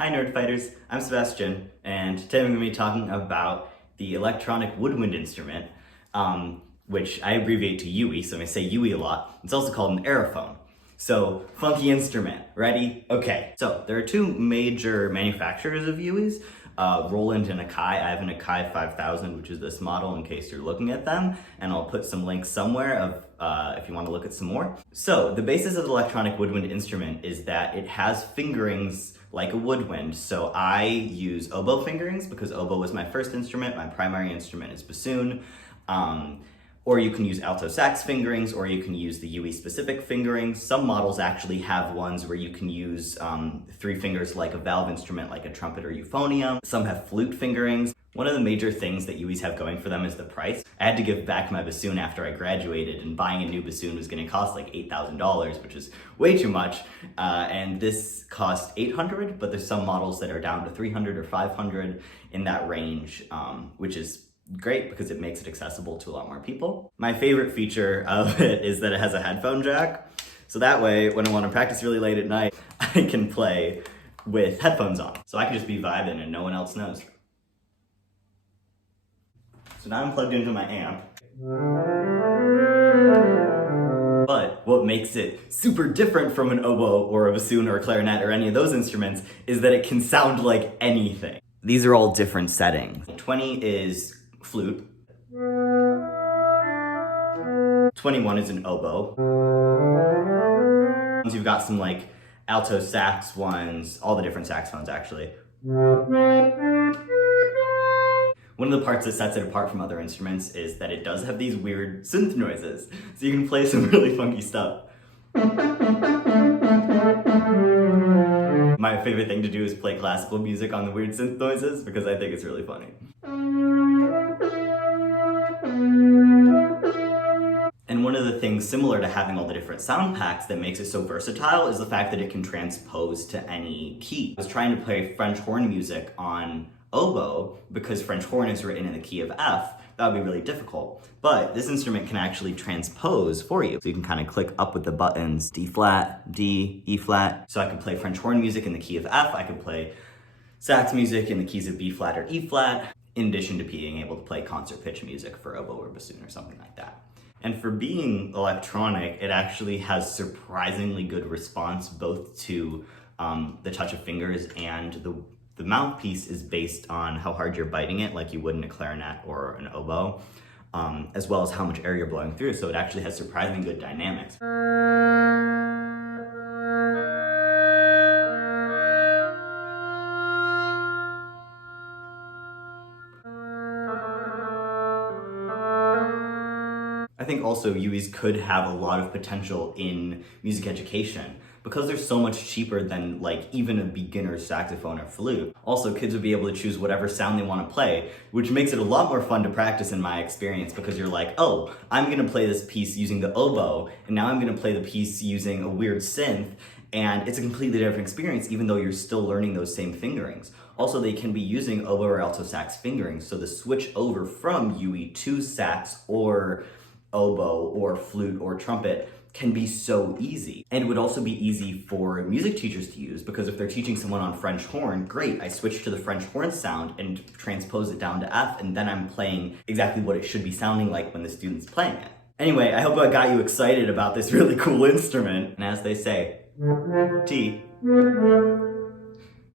Hi Nerd Fighters, I'm Sebastian, and today I'm going to be talking about the Electronic Woodwind Instrument, which I abbreviate to UE, so I'm going to say UE a lot. It's also called an aerophone. So, funky instrument. Ready? Okay. So, there are two major manufacturers of UEs, Roland and Akai. I have an Akai 5000, which is this model in case you're looking at them, and I'll put some links somewhere of if you want to look at some more. So, the basis of the Electronic Woodwind Instrument is that it has fingerings like a woodwind. So I use oboe fingerings because oboe was my first instrument. My primary instrument is bassoon. Or you can use alto sax fingerings, or you can use the UE specific fingerings. Some models actually have ones where you can use 3 fingers like a valve instrument, like a trumpet or euphonium. Some have flute fingerings. One of the major things that UEs have going for them is the price. I had to give back my bassoon after I graduated, and buying a new bassoon was gonna cost like $8,000, which is way too much. And this cost $800, but there's some models that are down to $300 or $500 in that range, which is great because it makes it accessible to a lot more people. My favorite feature of it is that it has a headphone jack. So that way, when I want to practice really late at night, I can play with headphones on. So I can just be vibing and no one else knows. So now I'm plugged into my amp. But what makes it super different from an oboe or a bassoon or a clarinet or any of those instruments is that it can sound like anything. These are all different settings. 20 is flute. 21 is an oboe. You've got some like alto sax ones, all the different saxophones actually. One of the parts that sets it apart from other instruments is that it does have these weird synth noises, so you can play some really funky stuff. My favorite thing to do is play classical music on the weird synth noises because I think it's really funny. And one of the things similar to having all the different sound packs that makes it so versatile is the fact that it can transpose to any key. I was trying to play French horn music on oboe because French horn is written in the key of F. That would be really difficult. But this instrument can actually transpose for you. So you can kind of click up with the buttons, D flat, D, E flat. So I could play French horn music in the key of F. I could play sax music in the keys of B flat or E flat, in addition to being able to play concert pitch music for oboe or bassoon or something like that. And for being electronic, it actually has surprisingly good response both to the touch of fingers, and the mouthpiece is based on how hard you're biting it, like you would in a clarinet or an oboe, as well as how much air you're blowing through, so it actually has surprisingly good dynamics. I think also UEs could have a lot of potential in music education because they're so much cheaper than like even a beginner saxophone or flute. Also, kids would be able to choose whatever sound they want to play, which makes it a lot more fun to practice in my experience because you're like, oh, I'm gonna play this piece using the oboe, and now I'm gonna play the piece using a weird synth, and it's a completely different experience even though you're still learning those same fingerings. Also, they can be using oboe or alto sax fingerings, so the switch over from UE to sax or oboe or flute or trumpet can be so easy. And it would also be easy for music teachers to use because if they're teaching someone on French horn, great, I switch to the French horn sound and transpose it down to F, and then I'm playing exactly what it should be sounding like when the student's playing it. Anyway, I hope I got you excited about this really cool instrument. And as they say, T.